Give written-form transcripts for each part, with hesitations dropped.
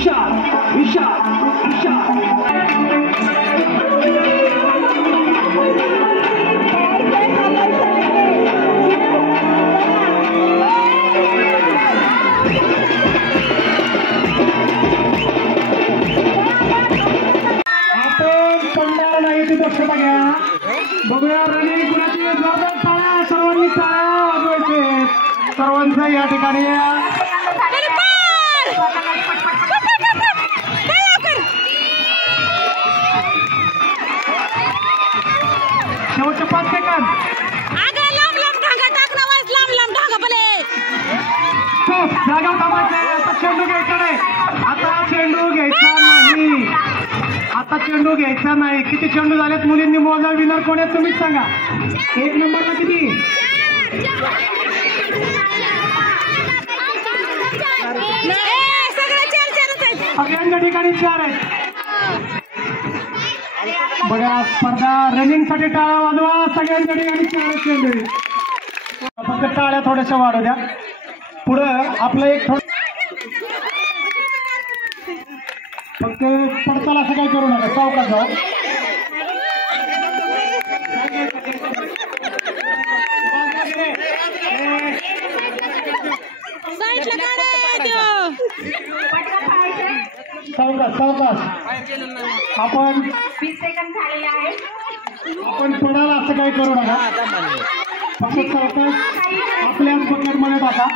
विशाल विशाल विशाल दक्षता घ्या बघूया रनिंग कुणाची जोरदार टाळ्या सर्वांनी टाळ्या वाजवायचे सर्वांचं या ठिकाणी शेवटचे 5 सेकंद जागा थांबायचे आता चेंडू घ्यायचा नाही आता चेंडू घ्यायचा नाही आता चेंडू घ्यायचा नाही किती चेंडू झालेत मुलींनी मोजा विनर कोण आहे तुम्हीच सांगा 1 नंबरला किती सगळ्यांच्या ठिकाणी 4 आहेत बघा स्पर्धा रनिंग साठी टाळ्या वाजवा सगळ्यांच्या ठिकाणी 4 चेंडू फक्त टाळ्या थोड्याशा वाढू द्या पुढं आपलं एक फक्त पडताल असं काही करू नका सावकाश जाऊ सावकाश सावकाश आपण पडायला असं काही करू नका फक्त सावकाश आपल्याच बकेटमध्ये टाका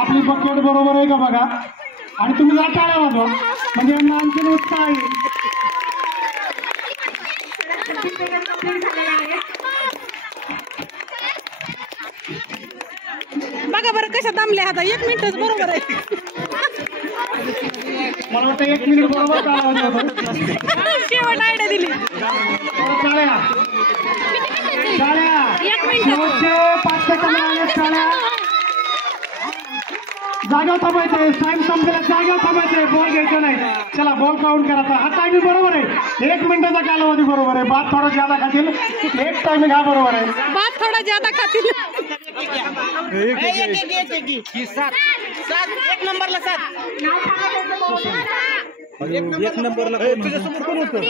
आपली बकेट बरोबर आहे का बघा आणि तुम्ही जरा टाळ्या वाजवा म्हणजे यांना आणखी उत्साह आहे बघा बरं कशा दमले आता 1 मिनिटच बरोबर आहे मला वाटतं 1 मिनिट बरोबर टाळ्या वाजवा शेवट आयडिया दिली टाळ्या टाळ्या शेवटचे 5 सेकंद आले टाळ्या जागा थांबायचे टाइम संपला जागा थांबायचे बॉल घ्यायचा नाही चला बॉल काउंट करायचा हा टायमिंग बरोबर आहे 1 मिनिटाचा कालावधी बरोबर आहे बाद थोडा ज्यादा खातील एक टायमिंग हा बरोबर आहे बाद थोडा ज्यादा खातील 1 नंबरला 1 नंबरला कोण होतं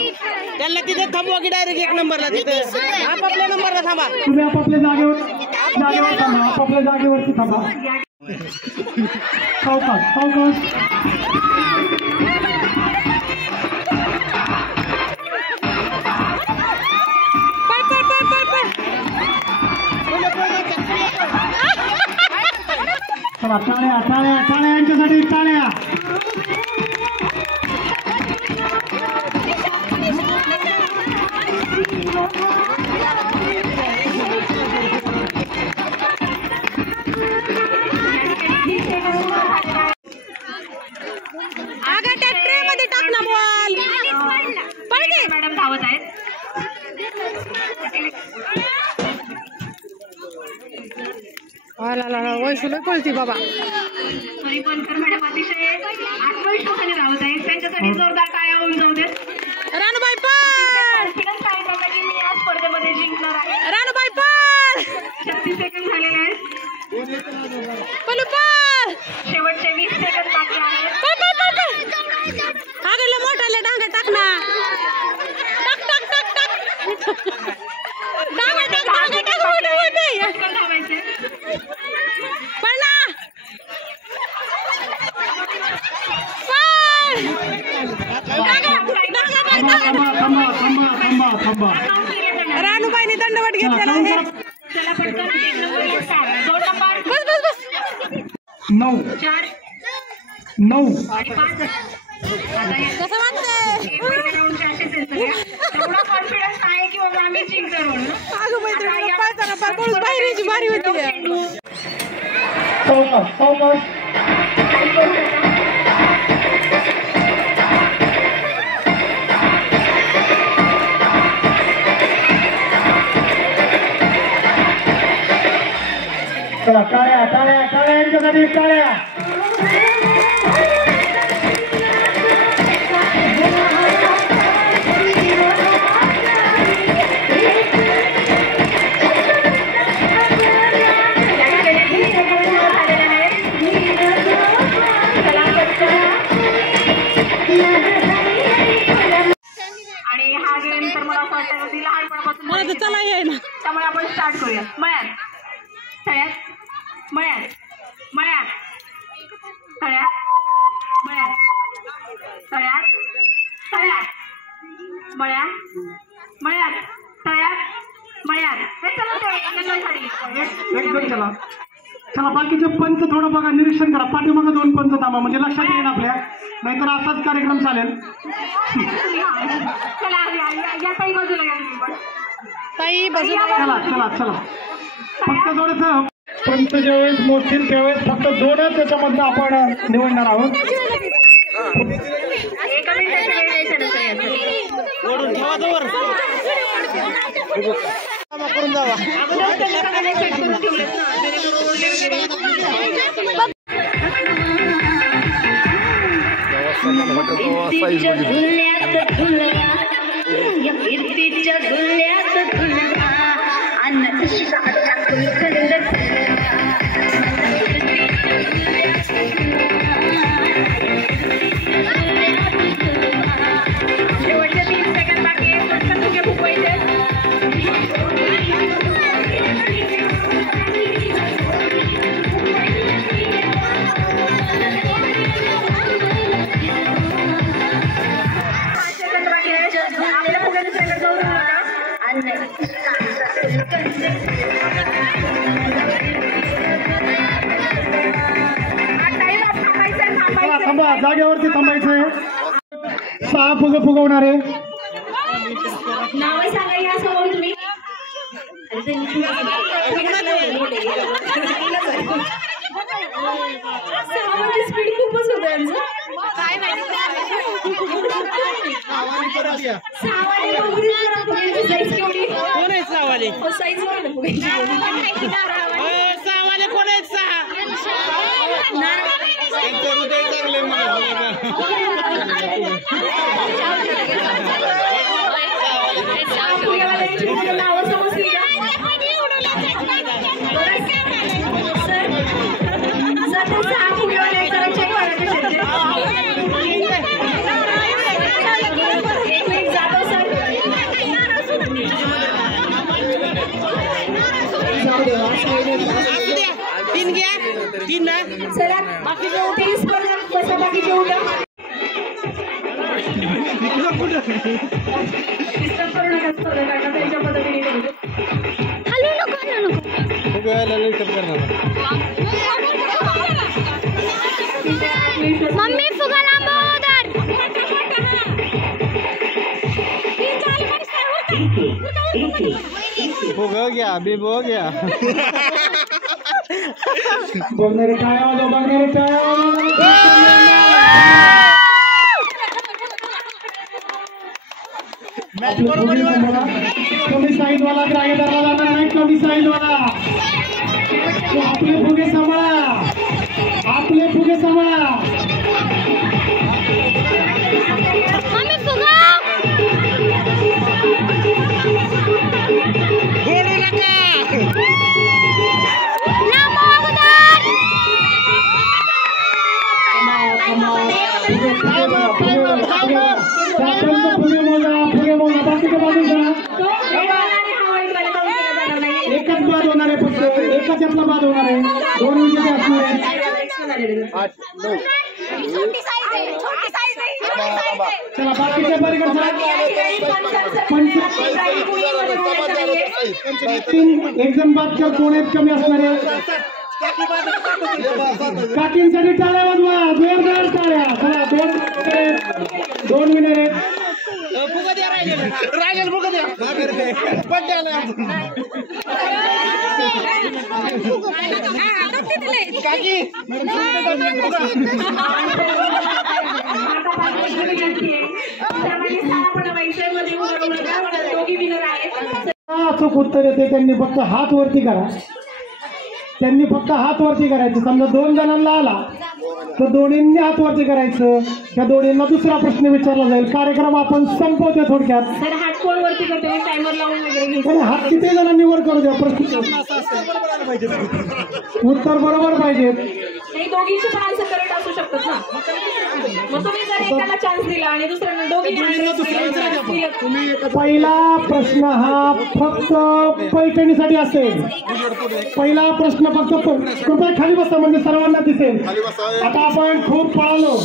त्यांना तिथे थांबवा की डायरेक्ट 1 नंबरला तिथे आपापल्या नंबरला थांबा तुम्ही आपापल्या जागेवर थांबा आपापल्या जागेवरती थांबा सावकाश सावकाश चला टाळ्या टाळ्या टाळ्या यांच्यासाठी टाळ्या मॅडम धावत आहेत वैशुला कळती बाबा हरिपंकर मॅडम अतिशय आत्मविश्वासाने धावत आहेत त्यांच्यासाठी जोरदार टाळ्या होऊन जाऊ देत रानूबाई पण मी या स्पर्धेमध्ये जिंकणार आहे रानूबाई पण 36 सेकंद झालेले आहेत पलू पण शेवटचे 20 सेकंद बाकी आहेत आगला मोठाले डांगा टाक ना टाक टाक टाक टाक डांगा टाक डांगा टाक मोठे मोठे धावायचे पण ना रानूबाईने दंडवट घेतलेला आहे चला पटकन 1 नंबर 2 नंबर बस बस बस 9 4 9 आणि 5 कसं वाटतंय एवढा कॉन्फिडन्स आहे की बाबा आम्ही जिंकणार म्हणून अगं मैत्रिणी पाहताना पार बाहेरची भारी होती सावकाश सावकाश चला टाळ्या टाळ्या टाळ्या यांच्यासाठी टाळ्या करूया. मळ्यात तळ्यात मळ्यात मळ्यात तळ्यात मळ्यात तळ्यात तळ्यात मळ्यात मळ्यात तळ्यात मळ्यात. हे चला ते अंगणवाडी एकदम चला चला. बाकीचे पंच थोडं बघा, निरीक्षण करा. पाठीमागं 2 पंच थांबा म्हणजे लक्षात येईल आपल्या, नाहीतर असाच कार्यक्रम चालेल. चला या ताई बाजूला घ्या तुम्ही पण. ताई बाजूला चला चला चला. फक्त थोडंसं पंच ज्यावेळेस मोजतील त्यावेळेस फक्त 2च त्याच्यामधनं आपण निवडणार आहोत. एका मिनिटाचा वेळ द्यायचा ना सर यासाठी. ओढून ठेवा जवळ करून जावा. शेवटचे 3 सेकंद बाकी आहे. पटकन तुझे फुगवायचे. चला थांबा, जागेवरती थांबायचंय. 6 फुगे फुगवणारे. नाव सांगा या समोर तुम्ही. स्पीड खूपच होतं यांचं. काय माहिती साईज केवढी. कोण आहेत सहावाले? साईज सहावाले कोण आहेत? 6 हृदय चांगले नावं समजतील का? सर सर ते 6 फुगेवाले जरा चेक करा कसे आहेत ते. एक मिनिट जातो सर. जाऊ दे. 3 घ्या. 3 ना. चला बाकीचे उठे स्पर्धा बसा. बाकीचे उठा. डिस्टर्ब करू नका स्पर्धकांना. त्यांच्या पद्धतीने करू. मम्मी फुगा लांबव उधर. हो गया अभी हो गया. बघणारे टाळ्या वाजवा, बघणारे टाळ्या वाजवा. कमी साईज वाला ग्राह्य धरला जाणार नाही. कमी साईज वाला. आपले फुगे सांभाळा. आपले फुगे सांभाळा. मम्मी फुगा. बोलू नका. लांबव उधर. एकच बाद होणार आहे. फक्त एकच यातला बाद होणार आहे. 2 विकेट असणार आहे. चला बाकीचे परिकर एक जण बाद कर. 2 आहेत कमी असणारे. काकींसाठी टाळ्या वाजवा. जोरदार टाळ्या. चला 2 विनर आहेत. फुगा द्या. राहिलेलं फुगा द्या. पड्ड्याला काकी अचूक उत्तर येते. त्यांनी फक्त हात वरती करा. त्यांनी फक्त हात वरती करायचं. समजा 2 जणांना आला तर दोन्हींनी हात वरती करायचं. त्या दोन्हींना दुसरा प्रश्न विचारला जाईल. कार्यक्रम आपण संपवतो थोडक्यात. सर हात कोण वरती करते. टायमर लावून वगैरे घ्यायचं. आणि हात किती जणांनी वर करू द्या. प्रश्न उत्तर बरोबर पाहिजे. नाही दोघींचे पण आन्सर करेक्ट असू शकतात ना. मग तुम्ही जर एकाला चान्स दिला आणि दुसऱ्यांना दोघी पहिला प्रश्न हा फक्त पैठणीसाठी असेल. पहिला प्रश्न फक्त कृपया खाली बसा म्हणजे सर्वांना दिसेल. आता आपण खूप पळालो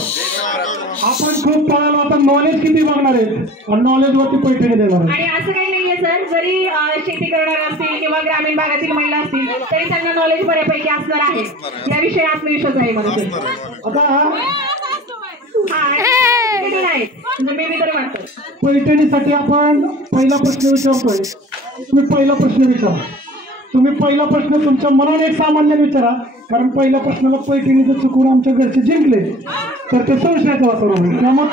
आता नॉलेज किती बघणार आहेत आणि नॉलेज वरती पैठणी देणार आहे. आणि असं काही नाहीये सर, जरी शेती करणार असतील किंवा ग्रामीण भागातील महिला असतील तरी त्यांना नॉलेज बऱ्यापैकी असणार आहे. याविषयी आत्मविश्वास आहे मला. पैठणीसाठी आपण पहिला प्रश्न विचारतोय. तुम्ही पहिला प्रश्न तुमच्या मनाने एक सामान्य विचारा, कारण पहिल्या प्रश्नाला पैठणीचं चुकून आमच्या घरचे जिंकले तर ते संशयाचं वातावरण होईल. त्यामुळे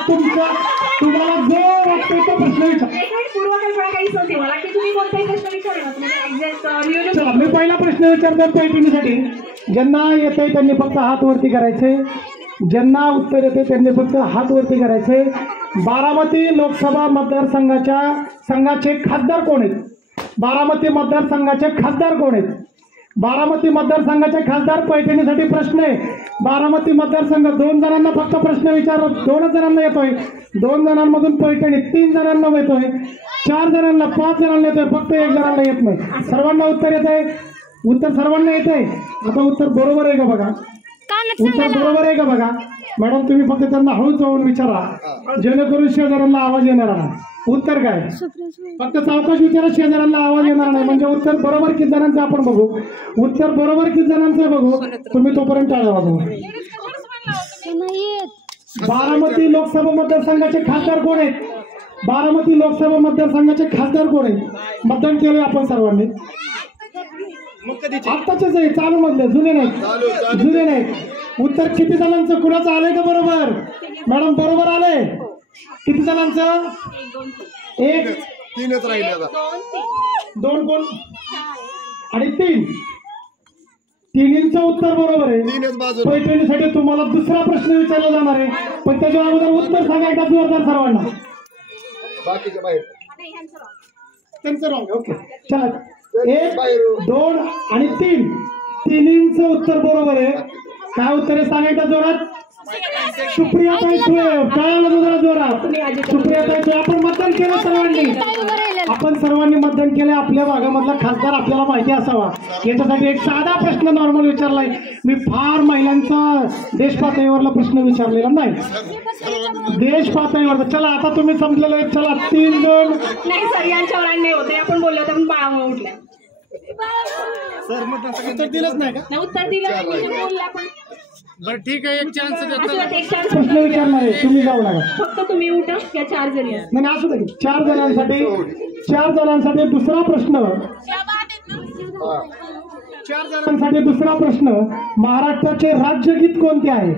तुम्हाला जो वाटतोय तो प्रश्न विचारा. पूर्वकल्पना काहीच नव्हती मला की तुम्ही कोणताही प्रश्न विचारला. चला मी पहिला प्रश्न विचारतो पैठणीसाठी. ज्यांना येतंय त्यांनी फक्त हात वरती करायचे, ज्यांना उत्तर येते त्यांनी फक्त हात वरती करायचे. बारामती लोकसभा मतदारसंघाचे खासदार कोण आहेत? बारामती मतदारसंघाचे खासदार कोण आहेत? बारामती मतदारसंघाचे खासदार पैठणीसाठी प्रश्न आहे. बारामती मतदारसंघ 2 जणांना फक्त प्रश्न विचार, 2 जणांना येतोय. 2 जणांमधून पैठणी 3 जणांना येतोय, 4 जणांना 5 जणांना येतोय, फक्त 1 जणांना येत नाही. सर्वांना उत्तर येत आहे? उत्तर सर्वांना येत आहे? आता उत्तर बरोबर आहे का बघा? उत्तर बरोबर आहे का बघा? मॅडम तुम्ही फक्त त्यांना हळूच जाऊन विचारा जेणेकरून शेजाऱ्यांना आवाज येणार नाही. उत्तर काय? फक्त सावकाश विचारा, शेजाऱ्यांना आवाज येणार नाही. म्हणजे उत्तर बरोबर किती जणांचं आपण बघू. उत्तर बरोबर किती जणांचं बघू. तुम्ही तोपर्यंत टाळ्या वाजवा. बारामती लोकसभा मतदारसंघाचे खासदार कोण आहेत? बारामती लोकसभा मतदारसंघाचे खासदार कोण आहेत? मतदान केले आपण सर्वांनी. आत्ताचेच आहे, चालू मधले, जुने नाहीत. उत्तर किती जणांचं कुणाचं आलंय का बरोबर? मॅडम बरोबर आलंय. किती जणांचं? 1 3च राहिले. 2 कोण आणि 3 तिन्हींचं उत्तर बरोबर आहे. पैठणीसाठी तुम्हाला दुसरा प्रश्न विचारला जाणार आहे, पण त्याच्या अगोदर उत्तर सांगायचं जोरदार सर्वांना. त्यांचं रॉंग. ओके चला. 1 2 आणि 3 तिन्हींचं उत्तर बरोबर आहे. काय उत्तर आहे सांगायचं जोरात? सुप्रियाताई सुळे. काय जोरात? सुप्रियाताई सुळे. आपण मतदान केलं सर्वांनी. आपण सर्वांनी मतदान केलं. आपल्या भागामधला खासदार आपल्याला माहिती असावा याच्यासाठी एक साधा प्रश्न नॉर्मल विचारलाय मी. फार महिलांचा देश पातळीवरला प्रश्न विचारलेला नाही, देश पातळीवर. चला आता तुम्ही संपलेलं आहे. चला 3 2 नाही सर, यांच्यावर अन्याय होते. आपण बोललो होतो पण बाळामुळे उठल्या. सर मग उत्तर दिलंच नाही का? उत्तर दिलं बोललं आपण. बरं ठीक आहे, एक चान्स प्रश्न विचारणार आहे, तुम्ही जाऊ नका. फक्त तुम्ही उठा. या 4 जणी नाही असू दे. 4 जणांसाठी दुसरा प्रश्न. 4 जणांसाठी दुसरा प्रश्न. महाराष्ट्राचे राज्यगीत कोणते आहे?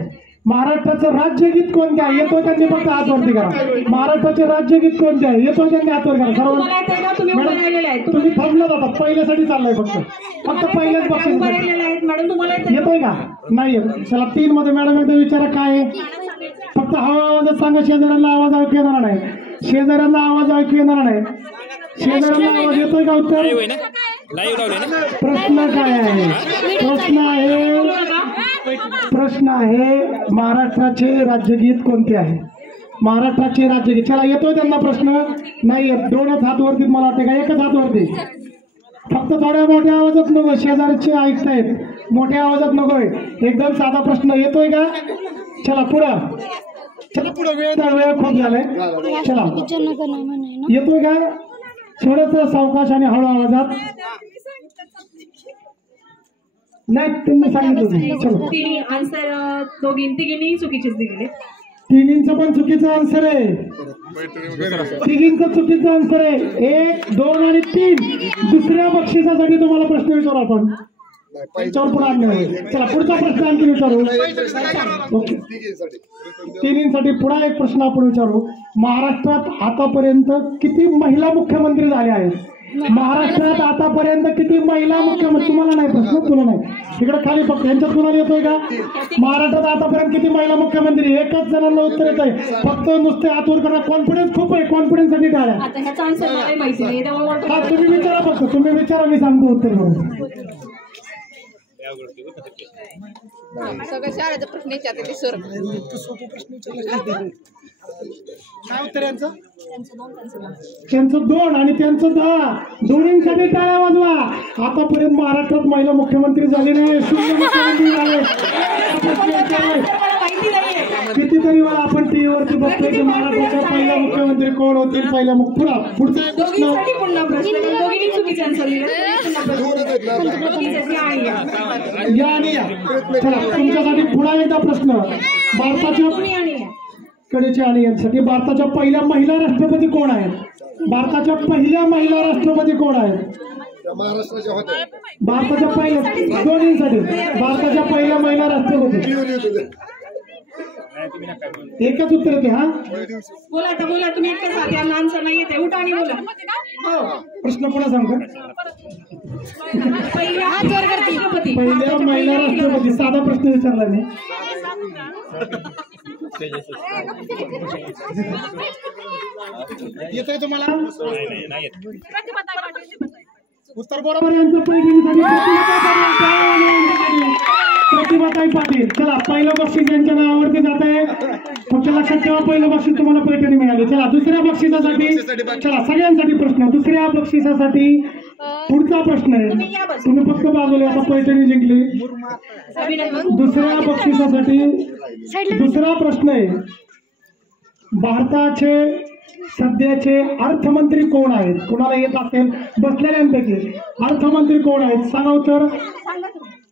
महाराष्ट्राचं राज्यगीत कोणते आहे? येतो त्यांनी फक्त हात वरती करा. महाराष्ट्राचे राज्यगीत कोणते आहे? येतो त्यांनी हात वर करा. सर्व तुम्ही थांबलं जातात. पहिल्यासाठी चाललंय फक्त पहिल्याच बक्षीस. येतोय का? नाही येत. चला 3 मध्ये मॅडम एकदा विचारा काय आहे. फक्त हवा आवाजात सांगा. शेजाऱ्यांना आवाज ऐकू येणार नाही. शेजाऱ्यांना आवाज ऐकू येणार नाही. शेजाऱ्यांना आवाज येतोय का? उत्तर प्रश्न काय आहे? प्रश्न आहे महाराष्ट्राचे राज्यगीत कोणते आहे? महाराष्ट्राचे राज्यगीत. चला येतोय त्यांना प्रश्न? नाही येत. 2च हात वरती मला वाटते का? 1च हात वरती. फक्त थोड्या मोठ्या आवाजात नको, शेजारचे ऐकतायत. मोठ्या आवाजात नकोय. एकदम साधा प्रश्न. येतोय का? चला पुढं. चला पुढं. वेळ खूप झालाय. चला येतोय का? थोडंसं सावकाश आणि हळू आवाजात. नाही तुम्ही सांगितलं. चलो तिन्ही आन्सर तिघींनी चुकीचेच दिले. तिन्हींचं पण चुकीचं आन्सर आहे. तिघींचं चुकीचं आन्सर आहे. 1 2 आणि 3 दुसऱ्या बक्षिसासाठी तुम्हाला प्रश्न विचारू आपण. त्याच्यावर पुढे आणले. चला पुढचा प्रश्न आणखी विचारू. ओके तिन्हींसाठी पुन्हा एक प्रश्न आपण विचारू. महाराष्ट्रात आतापर्यंत किती महिला मुख्यमंत्री झाल्या आहेत? महाराष्ट्रात आतापर्यंत किती महिला मुख्यमंत्री? तुम्हाला नाही प्रश्न, तुला नाही. तिकडे खाली फक्त यांच्यात कुणाला येतोय का? महाराष्ट्रात आतापर्यंत किती महिला मुख्यमंत्री? 1च जणांना उत्तर येत आहे. फक्त नुसते आतवर करा. कॉन्फिडन्स खूप आहे. कॉन्फिडन्स साठी टाळ्या. तुम्ही विचारा. फक्त तुम्ही विचारा, मी सांगतो उत्तर. सगळ्या शाळेचा प्रश्न विचारते सर. काय उत्तर यांचं? त्यांचं 2 आणि त्यांचं 10. दोन्हींसाठी टाळ्या वाजवा. आतापर्यंत महाराष्ट्रात महिला मुख्यमंत्री झाले नाही, 0 मुख्यमंत्री झाले. कितीतरी वेळा आपण टीव्हीवरती बघतोय की महाराष्ट्राच्या पहिल्या मुख्यमंत्री कोण होतील. पहिल्या पुढचा प्रश्न या आणि या. चला तुमच्यासाठी पुन्हा एकदा प्रश्न. भारताच्या कडेचे आणि यांसाठी भारताच्या पहिल्या महिला राष्ट्रपती कोण आहेत? भारताच्या पहिल्या महिला राष्ट्रपती कोण आहेत? भारताच्या पहिल्या दोन्हीसाठी भारताच्या पहिल्या महिला राष्ट्रपती. एकच उत्तर येते. हा बोला आता बोला तुम्ही एकच साथ आन्सर नाही येते. उठा आणि बोला. प्रश्न पुन्हा सांगतो. पहिल्या महिला राष्ट्रपती. साधा प्रश्न विचारला मी. येतोय तुम्हाला उत्तर बरोबर. यांचं प्रतिभाताई पाटील. चला पहिलं बक्षीस यांच्या नावावरती जात आहे. फक्त लक्षात ठेवा पहिलं बक्षीस तुम्हाला पैठणी मिळाली. चला दुसऱ्या बक्षिसासाठी चला सगळ्यांसाठी प्रश्न. दुसऱ्या बक्षिसासाठी पुढचा प्रश्न आहे. तुम्ही फक्त बाजूला आता पैठणी जिंकली. दुसऱ्या बक्षिसासाठी दुसरा प्रश्न आहे. भारताचे सध्याचे अर्थमंत्री कोण आहेत? कुणाला येत असेल बसलेल्यांपैकी अर्थमंत्री कोण आहेत? सांगा उत्तर.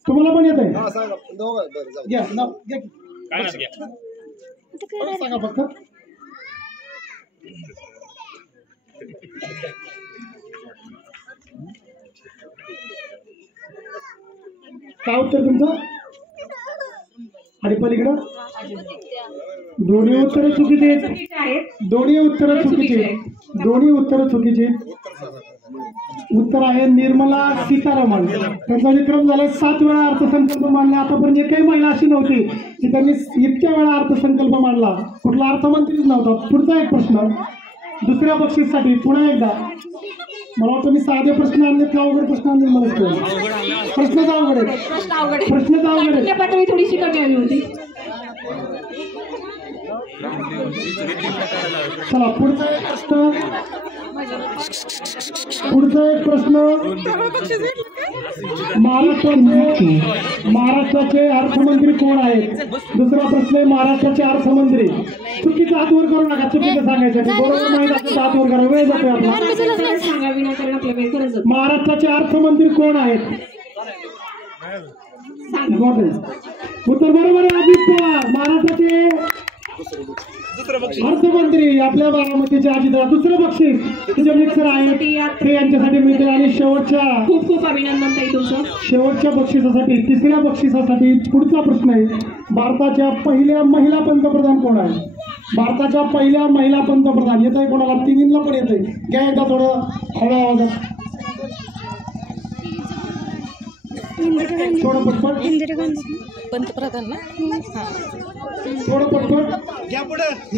तुम्हाला पण येत आहे? सांगा फक्त. काय उत्तर तुमचं? आणि पलीकडं दोन्ही उत्तर चुकीचे आहेत. दोन्ही उत्तर चुकीचे. दोन्ही उत्तर चुकीचे. उत्तर आहे निर्मला सीतारामन. त्यांचा विक्रम झाला 7 वेळा अर्थसंकल्प मांडला. आतापर्यंत एकही महिला अशी नव्हती की त्यांनी इतक्या वेळा अर्थसंकल्प मांडला. कुठला अर्थमंत्रीच नव्हता. पुढचा एक प्रश्न दुसऱ्या बक्षीससाठी पुन्हा एकदा. मला वाटतं मी साधे प्रश्न आणले का अवघड प्रश्न आणले? मला प्रश्नच अवघड आहे. प्रश्नच अवघड आहे. पातळी थोडीशी कमी आली होती. चला पुढचा एक प्रश्न. पुढचा एक प्रश्न. महाराष्ट्राचे अर्थमंत्री कोण आहेत? दुसरा प्रश्न आहे महाराष्ट्राचे अर्थमंत्री. चुकीचा हात वर करू नका. चुकीचं सांगायचं बरोबर माहित असेल हात वर करा. वेळ जातोय आपला. महाराष्ट्राचे अर्थमंत्री कोण आहेत? उत्तर बरोबर आहे. अजित पवार. महाराष्ट्राचे अर्थमंत्री आपल्या बारामतीचे अजित. दुसरं बक्षीस तुझे मिक्सर आहे ते यांच्यासाठी मिळतील. आणि शेवटच्या खूप खूप अभिनंदन ताई तुमचं. शेवटच्या बक्षिसासाठी तिसऱ्या बक्षिसासाठी पुढचा प्रश्न आहे. भारताच्या पहिल्या महिला पंतप्रधान कोण आहे? भारताच्या पहिल्या महिला पंतप्रधान. येत आहे कोणाला? तिन्हींना पण येत आहे. घ्या एकदा थोडं हळू आवाजात. थोडं पटपट. पंतप्रधान ना थोडं पटपट.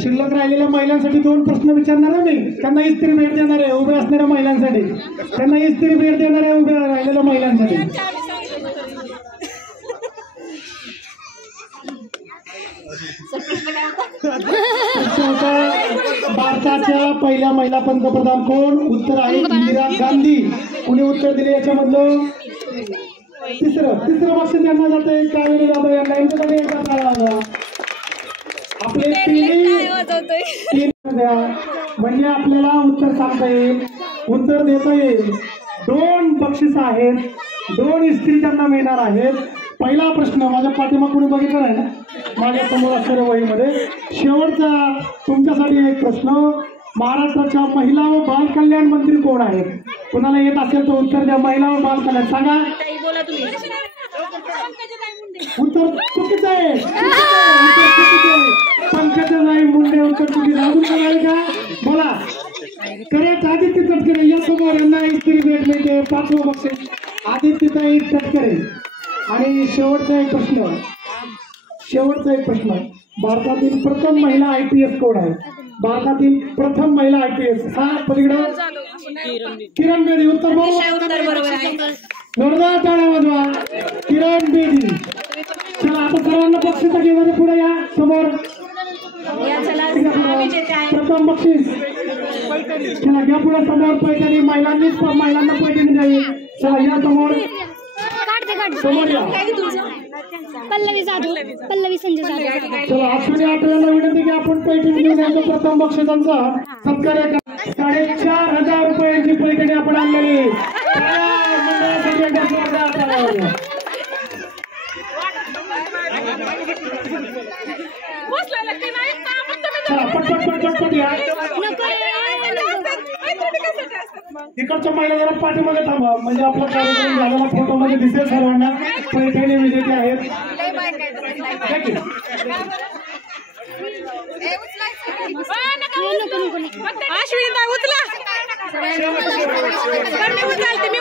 शिल्लक राहिलेल्या महिलांसाठी 2 प्रश्न विचारणार आहे मी. त्यांना इस्त्री भेट देणार आहे उभ्या असणाऱ्या महिलांसाठी. त्यांना इस्त्री भेट देणार आहे उभ्या राहिलेल्या महिलांसाठी. भारताच्या पहिल्या महिला पंतप्रधान कोण? उत्तर आहे इंदिरा गांधी. कोणी उत्तर दिले याच्यामधलं? तिसरं बक्षीस यांना जात आहे. कावेरी जाधव यांना. यांच्याकडे आपले तीन द्या म्हणजे आपल्याला उत्तर सांगता येईल. उत्तर देता येईल. 2 बक्षीस आहेत. 2 इस्त्री त्यांना मिळणार आहेत. पहिला प्रश्न माझ्या पाठीमाग कोणी बघितलं आहे ना माझ्या समोर असणाऱ्या वहीमध्ये. शेवटचा तुमच्यासाठी एक प्रश्न. महाराष्ट्राच्या महिला व बाल कल्याण मंत्री कोण आहेत? कोणाला येत असेल तर उत्तर द्या. महिला व बाल कल्याण सांगा. उत्तर चुकीचं आहे. पंकजाताई मुंडे. उत्तर चुकीचं. अजून कोण आहे का? बोला. करेक्ट. आदित्य तटकरे या समोर यांना इस्त्री भेट मिळते. 5वं बक्षीस आदित्यताई तटकरे. आणि शेवटचा एक प्रश्न. भारतातील प्रथम महिला IPS कोण आहे? भारतातील प्रथम महिला IPS. हा पलीकडे किरण बेदी. उत्तर बरोबर आहे. जोरदार टाळ्या वाजवा. किरण बेदी. चला आता सर्वांना बक्षीस घेऊन पुढे या समोर. या चला विजेते आहे प्रथम बक्षीस. चला घ्या पुढे समोर पैठणी. महिलांना पैठणी द्यावी. चला या समोर समोर या. पल्लवी जाधव, पल्लवी संजय जाधव. चला अश्विनी आपल्याला विनंती की आपण पैठणी घेऊन यायचं. प्रथम बक्षिसांचा सत्कार 4,500 रुपयांची पैठणी आपण आणलेली. चला पटपट या. इकडच्या महिला जरा पाठीमध्ये थांबा म्हणजे आपला कार्यक्रम झालेला फोटो मध्ये दिसेल सर्वांना. पैठणी विजेते आहेत. अश्विनी ताई उचला. मी उचलते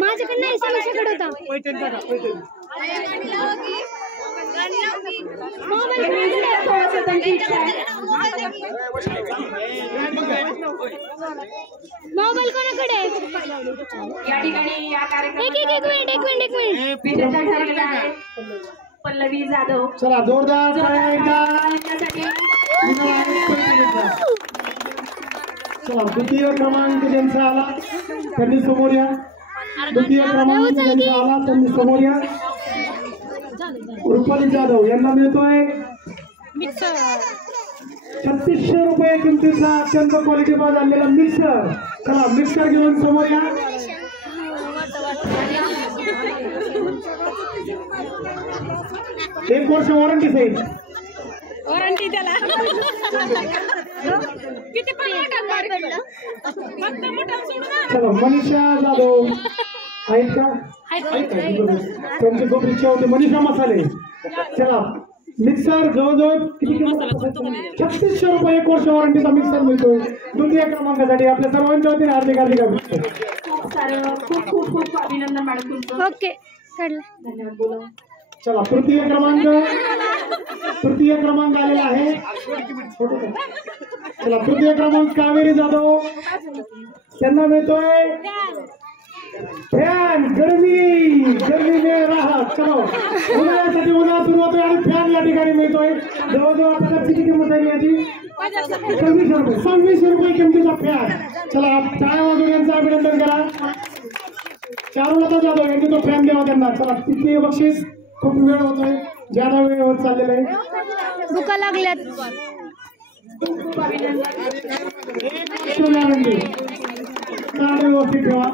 माझ्याकडे नाही समीक्षाकडे होता. मोबाईल कोणाकडे आहे? या ठिकाणी या एक मिनिट विजेता ठरलेला आहे पल्लवी जाधव. चला जोरदार टाळ्या एकदा. चला द्वितीय क्रमांक ज्यांचा आला त्यांनी समोर या. द्वितीय क्रमांक ज्यांचा आला त्यांनी समोर या. रुपाली जाधव यांना मिळतोय 3600 रुपये किमतीचा अत्यंत क्वालिटी बाज आणलेला मिक्सर. चला मिक्सर घेऊन समोर या. एक वर्ष वॉरंटी सहित. वॉरंटी त्याला किती पण चला मनीषा जाधव आहेत का? त्यांची खूप इच्छा होती. मनीषा मसाले. चला मिक्सर जवळजवळ किती किंमत? 3600 रुपये. 1 वर्ष वॉरंटीचा मिक्सर मिळतोय. द्वितीय क्रमांकासाठी आपल्या सर्वांच्या वतीने हार्दिक अभिनंदन. खूप सारं खूप अभिनंदन मॅडम तुमचं. ओके काढलं. धन्यवाद. बोला. चला तृतीय क्रमांक आलेला आहे. चला तृतीय क्रमांक कावेरी जाधव त्यांना मिळतोय फॅन. गर्मी में राहत. चलो उन्हाळ्यासाठी उन्हाळा सुरू होतोय आणि फॅन या ठिकाणी मिळतोय. जवळजवळ आपल्याला किती किंमत आहे याची? 2600 रुपये किमतीचा फॅन. चला टाळ्या वाजवून यांचं अभिनंदन करा. चारुलता जाधव यांनी तो फॅन द्यावा त्यांना. चला तृतीय बक्षीस. खूप वेळ होतोय. ज्यादा वेळ होत चाललेला आहे. भुका लागल्यात. व्यवस्थित ठेवा.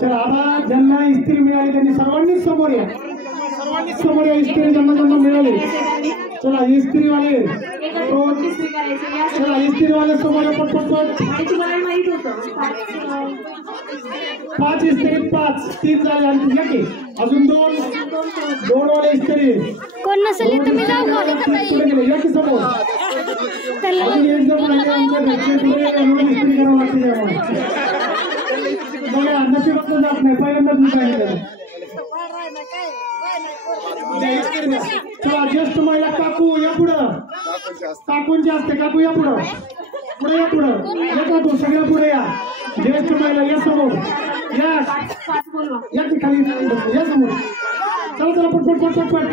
चला आता ज्यांना इस्त्री मिळाली त्यांनी सर्वांनीच समोर या. इस्त्री ज्यांना मिळाली. चला इस्त्रीवाले. चला इस्त्रीवाले समोर या. पटपट. तुम्हाला माहित होतं 5 इस्त्री 5 3 झाले. की अजून 2 वाले इस्त्री. कोण नसेल तर मी जाऊ का? या की समोर. अजून एक जण राहिले आमच्या घरचे इस्त्री करावं लागते. बघा नशिबात जात नाही. पहिल्यांदाच मी सांगितलं. चला ज्येष्ठ महिला काकू या पुढं. काकूंची असते. काकू या पुढं. या काकू सगळ्या पुढे या. ज्येष्ठ महिला या समोर या की खाली या समोर. चला पटपट.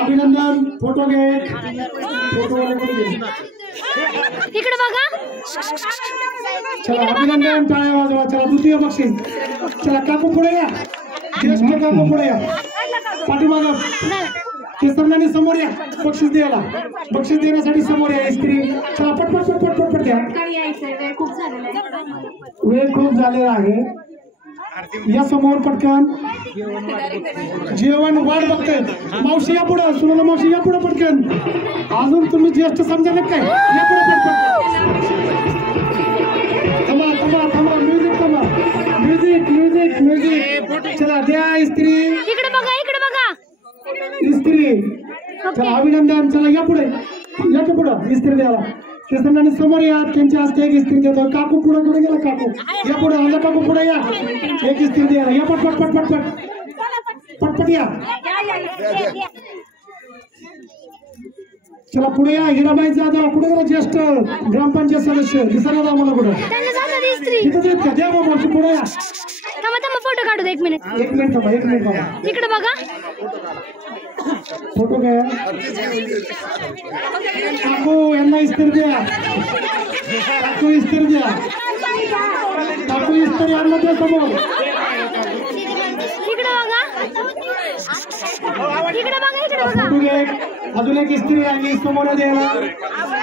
अभिनंदन. फोटो घे. इकडे बघा. चला अभिनंदन. टाळ्या वाजवा. चला द्वितीय बक्षीस. चला काकू पुढे या. ज्येष्ठ काकू पुढे या. पाठीमागं केसरनाने समोर या. बक्षीस देण्यासाठी समोर या. इस्त्री. चला पटपट द्या. वेळ खूप झालेला आहे. या समोर पटकन. जेवण वाट बघते. मावशी या पुढं. सुनाला मावशी या पुढं पटकन. अजून तुम्ही ज्येष्ठ समजा काय? या पुढं पटकन. थांबा. म्युझिक. चला द्या इस्त्री. इकडे बघा. इस्त्री. चला अभिनंदन. चला या पुढे. या पुढं इस्त्री द्यायला. त्या संघाने समोर या, त्यांच्या हस्ते एक इस्त्री देतो. काकू पुढे कुठे गेला? काकू या पुढे, आला काकू पुढे या, एक इस्त्री द्या या. पटपट पटपट पट पटपट या. चला पुढे या. हिराबाई जाधव कुठे गेला? ज्येष्ठ ग्रामपंचायत सदस्य दिसणार आम्हाला कुठं? तिथं आहेत का? द्या मग मावशी पुढे या. फोटो काढू दे. 1 मिनिट थांबा, 1 मिनिट बाबा. इकडे बघा. फोटो काय? काकू यांना इस्त्री द्या. काकू इस्त्री द्या. काकू इस्त्री यांना द्या समोर. इकडे बघा. इकडे बघा. इकडे बघा. फोटो घे. अजून एक इस्त्री राहिली समोर द्यायला.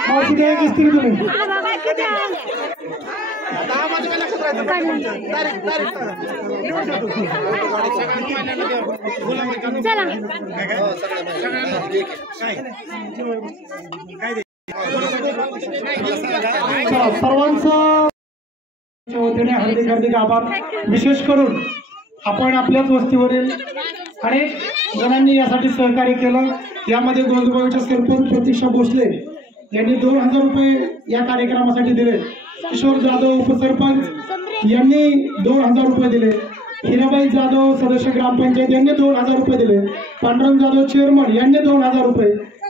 मावशी द्या एक इस्त्री तुम्ही. चला सर्वांचं वतीने हार्दिक हार्दिक आभार. विशेष करून आपण आपल्याच वस्तीवरील अनेक जणांनी यासाठी सहकार्य केलं. यामध्ये गोंदगावच्या सरपंच प्रतीक्षा भोसले यांनी 2000 रुपये या कार्यक्रमासाठी दिले. किशोर जाधव उपसरपंच यांनी 2000 रुपये दिले. हिराबाई जाधव सदस्य ग्रामपंचायत यांनी 2000 रुपये दिले. पांडुरंग जाधव चेअरमन यांनी 2000 रुपये.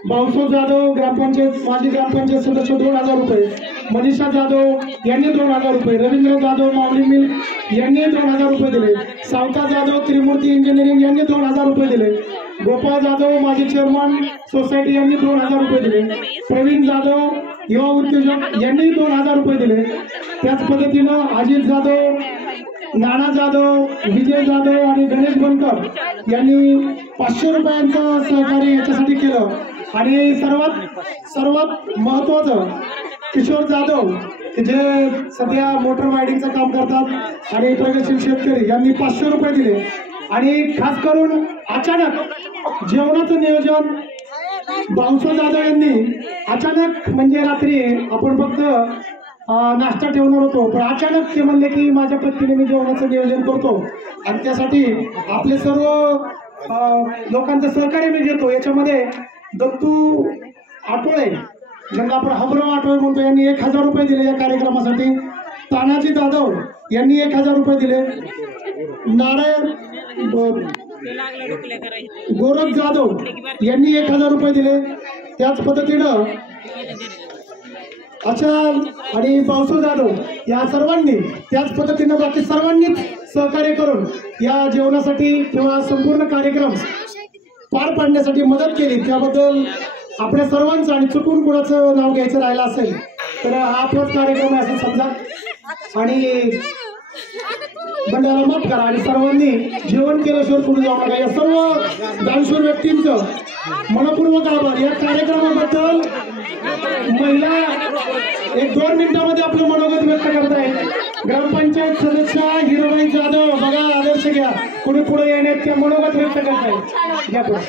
भाऊसाहेब जाधव ग्रामपंचायत माजी ग्रामपंचायत सदस्य 2000 रुपये. मनीषा जाधव यांनी 2000 रुपये. रवींद्र जाधव माऊली मिल यांनी 2000 रुपये दिले. सावता जाधव त्रिमूर्ती इंजिनिअरिंग यांनी 2000 रुपये दिले. गोपाळ जाधव माजी चेअरमन सोसायटी यांनी 2000 रुपये दिले. प्रवीण जाधव युवा उद्योजक यांनी 2000 रुपये दिले. त्याच पद्धतीनं अजित जाधव, नाना जाधव, विजय जाधव आणि गणेश बनकर यांनी 500 रुपयांचं सहकार्य याच्यासाठी केलं. आणि सर्वात महत्वाचं किशोर जाधव जे सध्या मोटर रायडिंगचं काम करतात आणि प्रगतशील शेतकरी यांनी 500 रुपये दिले. आणि खास करून अचानक जेवणाचं नियोजन भाऊसाहेब जाधव यांनी अचानक म्हणजे रात्री आपण फक्त नाश्ता ठेवणार होतो, पण अचानक ते म्हणले की माझ्या पत्नीने मी जेवणाचं नियोजन करतो आणि त्यासाठी आपले सर्व लोकांचं सहकार्य मी घेतो. याच्यामध्ये दत्तू आठवळे ज्यांना आपण हमराव आठवळे म्हणतो यांनी 1000 रुपये दिले या कार्यक्रमासाठी. तानाजी जाधव यांनी 1000 रुपये दिले. नारायण गोरख जाधव यांनी 1000 रुपये दिले. त्याच पद्धतीनं अचाल आणि पावसू जाधव या सर्वांनी त्याच पद्धतीनं बाकी सर्वांनीच सहकार्य करून या जेवणासाठी किंवा संपूर्ण कार्यक्रम पार पाडण्यासाठी मदत केली. त्याबद्दल आपल्या सर्वांचं आणि चुकून कुणाचं नाव घ्यायचं राहिलं असेल तर हा आपलाच कार्यक्रम आहे असं समजा आणि मंडळाला माफ करा. आणि सर्वांनी जेवण केल्याशिवाय पुढे जाऊ नका. या सर्व दानशूर व्यक्तींचं मनपूर्वक आभार. या कार्यक्रमाबद्दल महिला 1-2 मिनिटांमध्ये आपलं मनोगत व्यक्त करतायत. ग्रामपंचायत सदस्य हिराबाई जाधव बघा आदर्श घ्या. पुढे पुढे येण्यात त्या मनोगत व्यक्त करतायत. घ्या पुढे.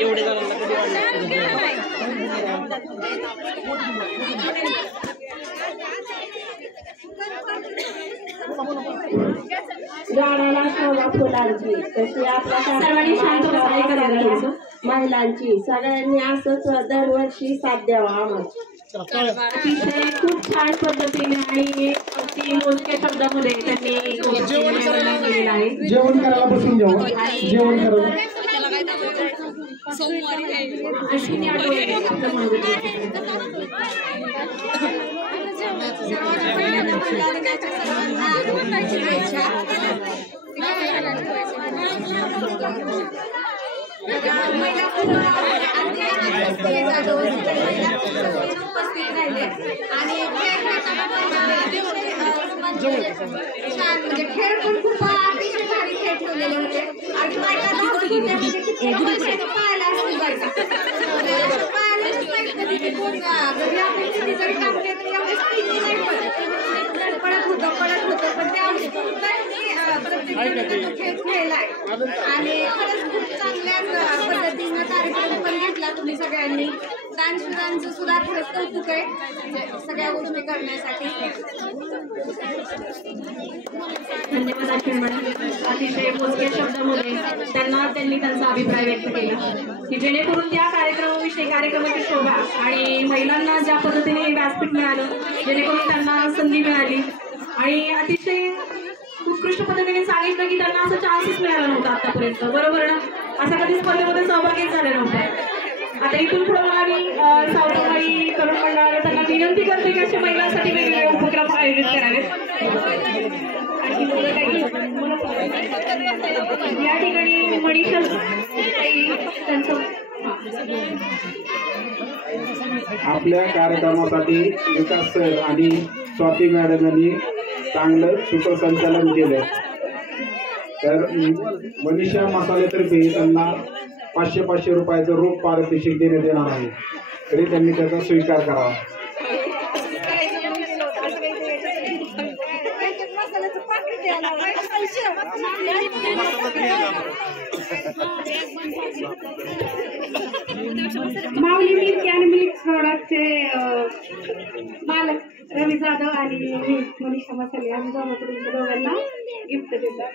एवढे जणांना कधी झाडाला शोभा फुलांची तशी आपल्या सर्वांनी शांत बसायला करायला महिलांची सगळ्यांनी असंच दरवर्षी साथ द्यावा आम्हाला. अतिशय खूप छान पद्धतीने आणि अगदी मोजक्या शब्दामध्ये त्यांनी केलेलं आहे. जेवण करायला बसून जाऊ. जेवण करायला अश्विनी आठवले आपलं मनोगत छान म्हणजे खेळ पण खूप अतिशय भारी खेळ ठेवलेले होते आणि बायकांना पाहायला घरी आपण किती जरी काम केलं तरी एवढे स्पीड नाही पडत होतं पण त्यावेळी प्रत्येक खेळ खेळलाय आणि खरंच खूप चांगल्या पद्धतीनं कार्यक्रम पण घेतला तुम्ही सगळ्यांनी. दानशूरांचं सुद्धा खरंच कौतुक आहे सगळ्या गोष्टी करण्यासाठी. धन्यवाद. अतिशय मोजक्या शब्दामध्ये त्यांनी त्यांचा अभिप्राय व्यक्त केला की जेणेकरून त्या कार्यक्रमाविषयी कार्यक्रमाची शोभा आणि महिलांना ज्या पद्धतीने व्यासपीठ मिळालं, जेणेकरून त्यांना संधी मिळाली आणि अतिशय उत्कृष्ट पद्धतीने सांगितलं की त्यांना असं चान्सच मिळाला नव्हता आतापर्यंत, बरोबर ना? असा कधी स्पर्धेमध्ये सहभागी झाले नव्हते. आता इथून पुढे आम्ही सावरमाई तरुण मंडळाला त्यांना विनंती करते की अशा महिलांसाठी वेगवेगळे उपक्रम आयोजित करावेत. आणि या ठिकाणी मनीषा त्यांचं आपल्या कार्यक्रमासाठी विकास सर आणि स्वाती मॅडम यांनी चांगलं सूत्रसंचालन केलं. तर मनीषा मसालेतर्फे त्यांना 500 रुपयाचं रोख पारितोषिक देण्यात येणार आहे, तरी त्यांनी त्याचा स्वीकार करावा. माऊली मिल्क अँड मिल्क प्रोडक्टचे मालक रवी जाधव आणि मनीषा मसाले आम्ही दोघांना गिफ्ट देतात.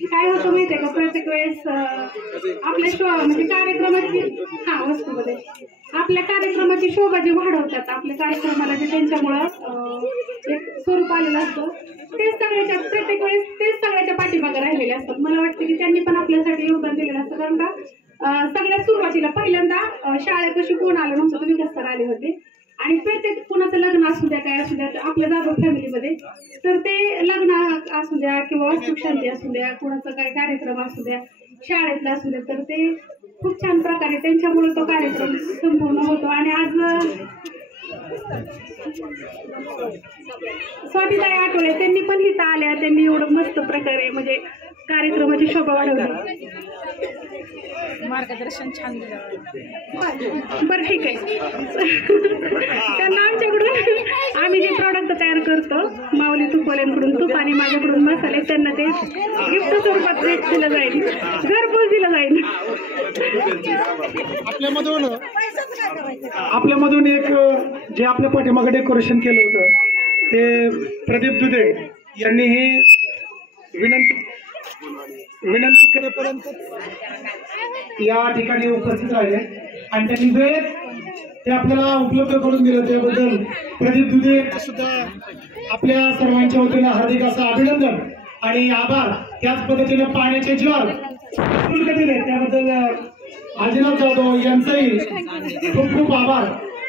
काय होतं माहिती आहे का, प्रत्येक वेळेस आपल्या म्हणजे कार्यक्रमाची वस्तूमध्ये आपल्या कार्यक्रमाची शोभा जी वाढवतात, आपल्या कार्यक्रमाला जे त्यांच्यामुळं एक स्वरूप आलेलं असतं, तेच सगळ्याच्या प्रत्येक वेळेस तेच सगळ्याच्या पाठीमागे राहिलेले असतात. मला वाटतं की त्यांनी पण आपल्यासाठी योगदान दिलेलं असतं, कारण का सगळ्यात सुरुवातीला पहिल्यांदा शाळेपाशी कोण आलं नव्हतं, तुम्ही कसं आले होते. आणि प्रत्येक कुणाचं लग्न असू द्या, काय असू द्या, आपल्या जाधव फॅमिलीमध्ये तर ते लग्न असू द्या किंवा वास्तुशांती असू द्या, कुणाचा काय कार्यक्रम असू द्या, शाळेतला असू द्या, तर ते खूप छान प्रकारे त्यांच्यामुळे तो कार्यक्रम संपूर्ण होतो. आणि आज स्वातीताई आठवले त्यांनी पण इथं आल्या, त्यांनी एवढं मस्त प्रकारे म्हणजे कार्यक्रमाची शोभा वाढवली. मार्गदर्शन छान दिलं. बरं ठीक आहे. त्यांना आमच्याकडून आम्ही जे प्रॉडक्ट तयार करतो माऊली तुपवाल्यांकडून तूप आणि माझ्याकडून मसाले, त्यांना ते गिफ्ट स्वरूपात दिलं जाईल, घरपोच दिलं जाईल. आपल्यामधून एक जे आपल्या पाठीमागे डेकोरेशन केलं होतं ते प्रदीप दुधे यांनी ही विनंती करेपर्यंत या ठिकाणी उपस्थित राहिले आणि त्यांनी वेळेत ते आपल्याला उपलब्ध करून दिलं, त्याबद्दल प्रदीप दुधे यांचं सुद्धा आपल्या सर्वांच्या वतीनं हार्दिक असं अभिनंदन आणि आभार. त्याच पद्धतीने पाण्याचे ज्वर शुल्क दिले त्याबद्दल आजीनाथ जाधव यांचाही खूप खूप आभार.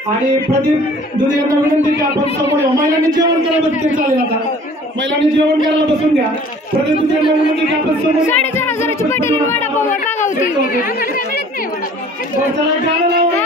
आणि प्रदीप दुधे यांना विनंती की आपण समोर येऊ. महिलांनी जेवण करायला बसते चालेल, आता महिलांनी जेवण करायला बसून घ्या. प्रदीप दुधे यांना विनंती की आपण समोर हजाराची पटेल वडापाव मागवती. गाणं लावा.